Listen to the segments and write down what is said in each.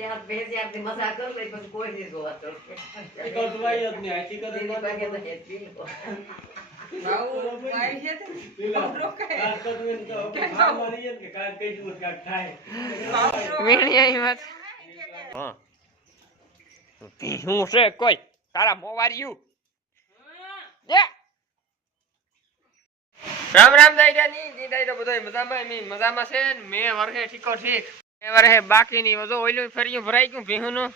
ચાર બે યારથી મજા કર લઈ પછી કોઈ નહીં જોવાતો એ કટવાઈ જ નહીં આખી કરે નહીં પાસે તો તો હેઠી લો. આવું કાંઈ છે તે? તો કઈ હા. છે તારા મોવાર્યું. રામ રામ દાઈડા ની દાઈડા બધો મજામાં મી મજામાં છે ને? મેં વર્ગે ઠીકો ઠીક. મેં વરહે બાકી નહીં જો ઓઈલું ફર્યું ભરાઈ ગયું, ભીહુંનું.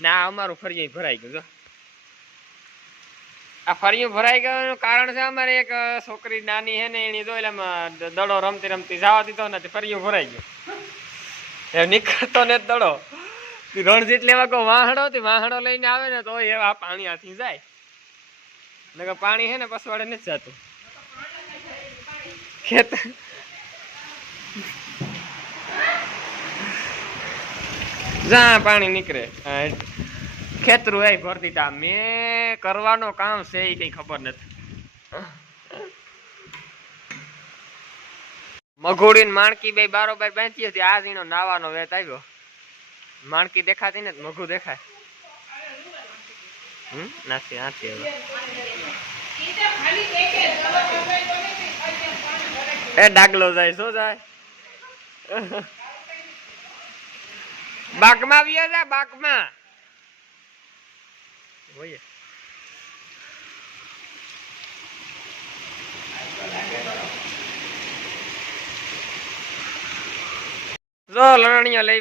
ના, અમારું ફર્યું ભરાઈ ગયું, જો. આ ફર્યું ભરાઈ ગયું કારણ છે અમારે એક છોકરી નાની હે ને એની જો એલામાં દડો રમતી રમતી જવા દીધો ને ફર્યું ભરાઈ ગયું. એ નીકળતો ને દડો. રણજીત લેવા કહો વાહણો તે વાહડો લઈને આવે ને તો એ આ પાણી આથી જાય. નકર પાણી હે ને પસવાડે નથી જતું. ખેત જા પાણી નીકળે. ખેતરું એ ભરતી તા. મેં કરવાનો કામ છે એ કઈ ખબર નથી. મઘોડી ને માણકી બે બારોબાર બાંધી હતી આ ઝીણો નાવાનો વેત આવ્યો. માણકી દેખાતી ને મઘું દેખાય. હમ? નાસી હવે. એ ડાગલો જાય, શું જાય? બાગમાં આવ્યા હતા બાગમાં. ઓય જો લણણીઓ લઈ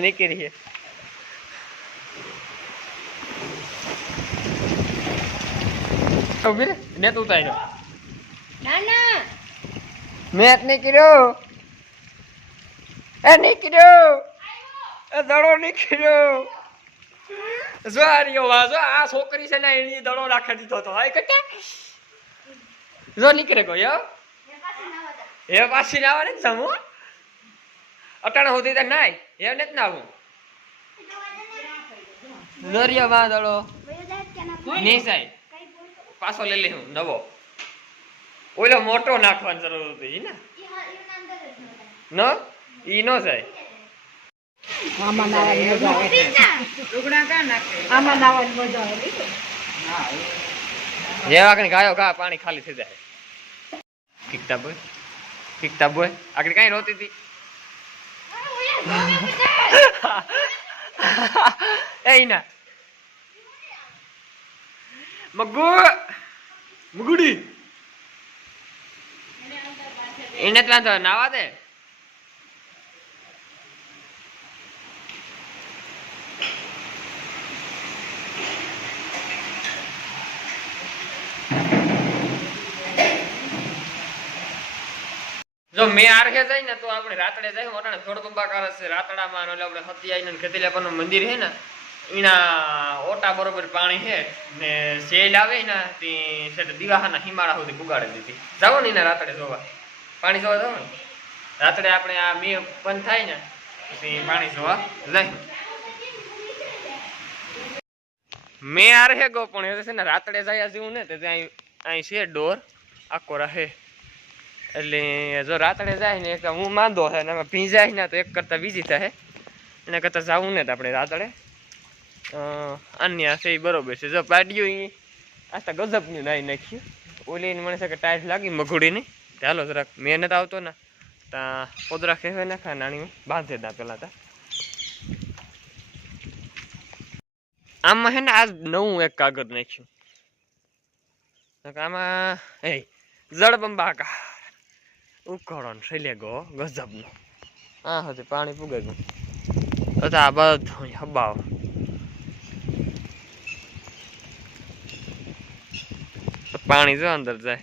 નીકળી છે. ઊભી રે. ને તું નાના. મેં નીકળ્યો. એ નીકળ્યો. એ દડો નીકળ્યો. જો આ રહ્યો આ છોકરી છે ને એની દડો રાખી દીધો તો. હાય કટે. જો નીકળે ગયો યો એ પાછી ના આવે ને સમૂ અટાણે સુધી તો નાય. એ નથી ના આવું. દરિયા દડો. નહીં જાય. પાછો લઈ લઈ હું નવો. ઓલો મોટો નાખવાની જરૂર હતી ને? ન? ઈ નો જાય. આમાં નાવાની મજા આવે. લુગડા કાં નાખે આમાં નાવાની મજા આવે જેવા કઈ ગાયો ગા પાણી ખાલી થઈ જાય. કીકતા બોય કીકતા બોય. આગળ કઈ રોતી હતી એ ના મગુ મગુડી! એને ત્યાં તો નાવા દે. જો મેં આરખે જાય ને તો આપણે રાતડે જાય ઓટાણે થોડો કરે છે રાતડામાં આપણે હતિયાઈ ને ખેતીલાપાનું મંદિર છે ને એના ઓટા બરોબર પાણી છે ને સેલ આવે ને તે દિવાહાના હિમાળા સુધી પુગાડી દીધી. જાઓ ને એના રાતડે જોવા. પાણી જોવા જાઓ ને? રાતડે આપણે આ મે બંધ થાય ને, પછી પાણી જોવા લઈ. મેં આરહે ગો, પણ એ છે ને રાતડે જાય જેવું ને, તે ત્યાં અહીં છે ડોર, આખો રહે. એટલે જો રાતડે જાય ને, એક હું માંદો છે ને ભીંજાય ને, તો એક કરતા બીજી થાય. એના કરતા જવું ને તો આપણે રાતડે. અન્ય છે એ બરોબર છે. જો પાડ્યું એ આસ્તા ગજબનું નાઈ નાખ્યું. ઓલી મને છે કે ટાઈટ લાગી મઘોડીની ચાલો જરાક મહેનત આવતો ને ત્યાં પોદરા ખેવે નાખા, નાની બાંધે દા પેલા તા. આમાં હે ને આજ નવું એક કાગળ નાખ્યું. આમાં એ જળબંબાકાર ઉકળો ને છેલ્લે ગો, ગજબનો. આ હજી પાણી પૂગે ગયું. તો આ બધું હબાવ. પાણી જો અંદર જાય.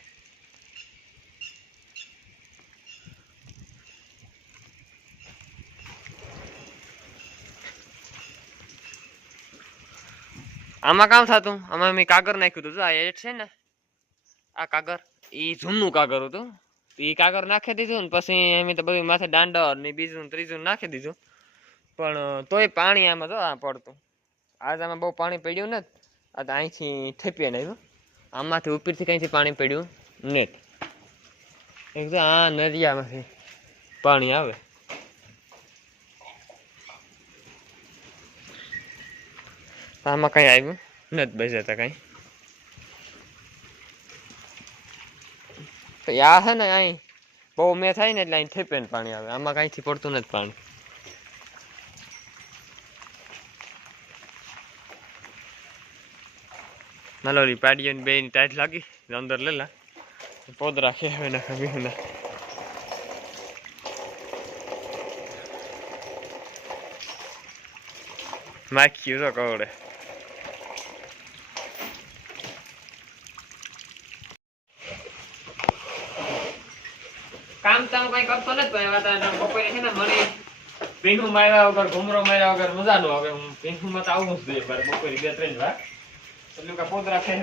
આમાં કામ થતું? આમાં મેં કાગર નાખ્યું હતું. જો આ એટ છે ને, આ કાગર ઈ જૂનું કાગર હતું. ઈ કાગર નાખી દીધું ને પછી એમ તો બધું માથે દાંડર ને બીજું ત્રીજું નાખી દીધું. પણ તોય પાણી આમાં તો આ પડતું. આજ આમાં બહુ પાણી પડ્યું ને આ તો અહીંથી ઠેપીએ આવ્યું. આમાંથી ઉપરથી કંઈથી પાણી પડ્યું? નેટ. એકદમ આ નદિયામાંથી પાણી આવે. આમાં કંઈ આવ્યું? નથી બજાતા કંઈ. યા આ છે ને અહીં બહુ મેં થાય ને એટલે અહીં ઠેપે ને પાણી આવે. આમાં કાંઈથી પડતું નથી પાણી. નાલોલી પાડીઓની બેની ટાઈટ લાગી. અંદર લેલા પોદરા ખેવે નાખે બીના માખી તો કવડે. કામ તામ કઈ કરતો નથી પણ એવા બપોરે છે ને મને ભીંડું માર્યા વગર ઘુમરો માર્યા વગર મજા નું આવે. હું ભીંડું માં તો આવું જ મારે બપોરે બે ત્રણ વાર. એટલે કે પોદરા ખાઈ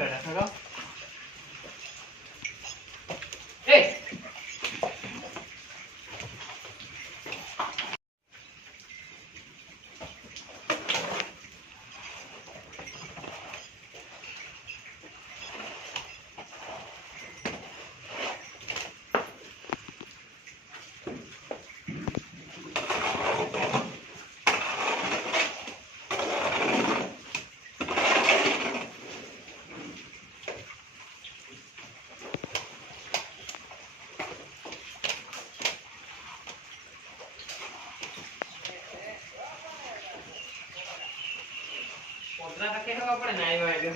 પડે ને આવ્યા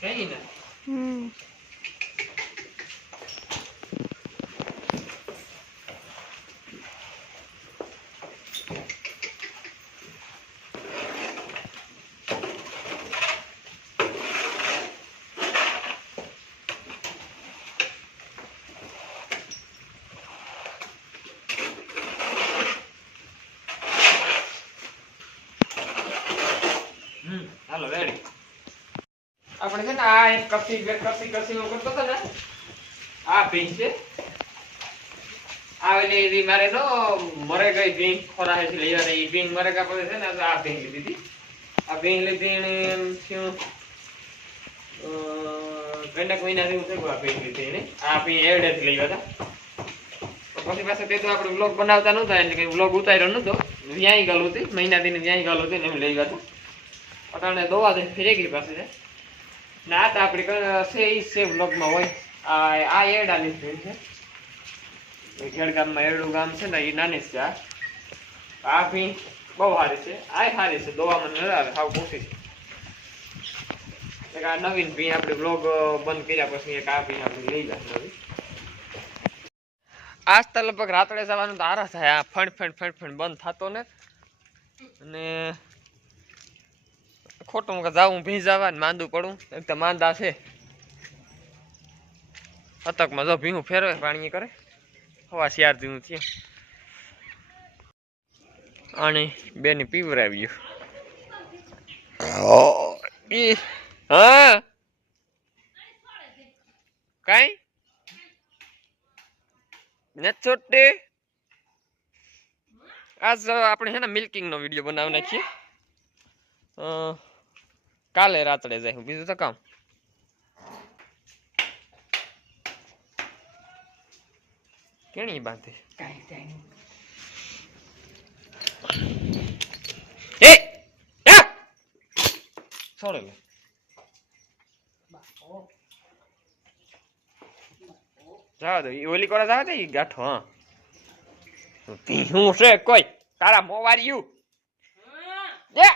કઈ ને હમ હમ હાલો રેડી આપણે છે ને આ એક કપી બે કપી કસી નો કરતો હતો ને, આ ભીંગ છે. આ ઓલી એવી મારે નો મરે ગઈ ભીંગ ખોરાહે છે, લઈ આવી ભીંગ મરે કા પછી છે ને આ ભીંગ લીધી હતી. આ ભીંગ લીધી ને એમ શું ત્રણેક મહિના જેવું થયું આ ભીંગ લીધી એને. આ ભીંગ એવડે થી લઈ હતા. પછી પાસે તે તો આપણે વ્લોગ બનાવતા નહોતા, એટલે કઈ વ્લોગ ઉતાર્યો નહોતો. વ્યાય ગયેલું હતી, મહિના દિન વ્યાય ગયેલું હતું ને એમ લઈ ગયા હતા. અટાણે દોવા દે ફેરી ગઈ પાસે છે ને આ તો આપણી છે ઈ છે વ્લોગમાં હોય. આ આ એરડાની ફીણ છે. એ ખેડ ગામમાં એરડું ગામ છે ને એ નાની છે આ. આ ભી બહુ સારી છે. આ સારી છે. દોવામાં ન આવે સાવ ઓછી છે. એક આ નવીન ભી આપણે વ્લોગ બંધ કર્યા પછી એક આ ભી આપણે લઈ જાય નવી. આજ તો લગભગ રાત્રે જવાનું તો આરા થાય. આ ફણ ફણ ફણ બંધ થતો ને. અને ખોટું? કે જાવું ભીંજાવા ને માંદું પડું. એક તો માંદા છે. અતકમાં જો ભીંગું ફેરવે પાણી કરે. હવા શિયાર જેવું થયું અને બેની પીવરાવી હા. કાઈ? નથી છોટે. આજ આપણે છે ને મિલ્કિંગ નો વીડિયો બનાવી નાખીએ. કાલે રાત્રે જાય બીજું તો કામ. કેણી બાંધી? એ! છોડે લે. જવા દો. ઓલી કોરા જવા ઈ ગાંઠો હા. હું છે કોઈ? તારા મોવાર્યું જે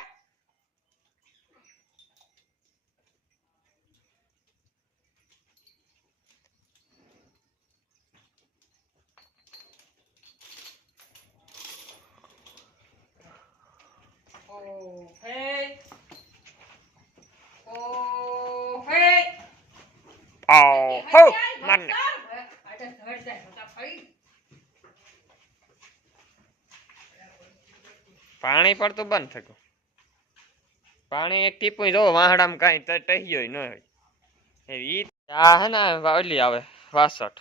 Ho, man. પાણી પડતું બંધ થયું પાણી એક ટીપું જો વાહડામાં કાંઈ ટ- ટહ્યો ન હોય. એ આ હે ને ઓલી આવે વાસઠ.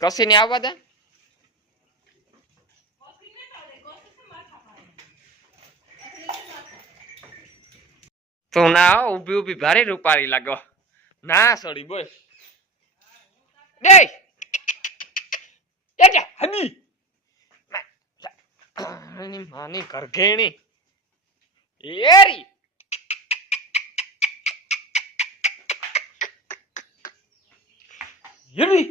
કસીને આવવા દે? તું ના હો, ઊભી ઊભી ભારે રૂપારી લાગો ના સડી બોલ ડે એજા હની એની માની કરઘેણી એરી યમી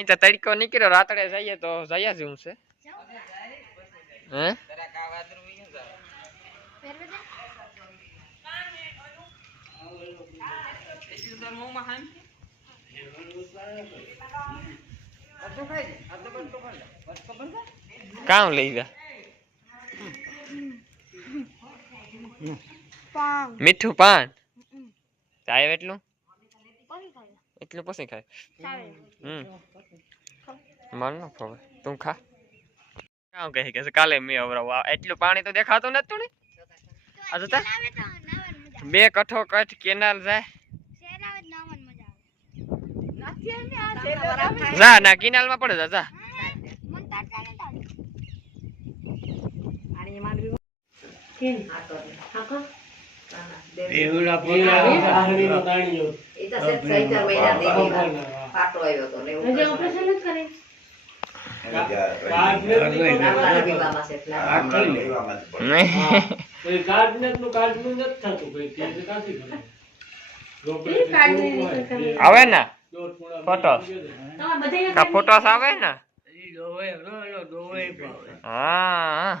અહીં તો તડકો નીકળ્યો રાતડે જઈએ તો જઈએ જેવું છે હે કામ લઈ ગયા પાન મીઠું પાન ચાય એટલું પછી ખાય એટલું પછી ખાય. હમ. ન ફાવે તું ખા. કામ કહે કે કાલે મેં અવરાવ. એટલું પાણી તો દેખાતું નતું ને? આ જોતા બે કઠો કઠ કેનાલ જાય. જા ના કેનાલમાં પડે જા, જા. મન તાતા ને હા તો સેજ ત્રણ ચાર મહિના થઈ પાટો આવ્યો તો ને એવું ઓપરેશન જ કરે? આવે ને? Photo photo. આવે ને. હા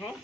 Hã?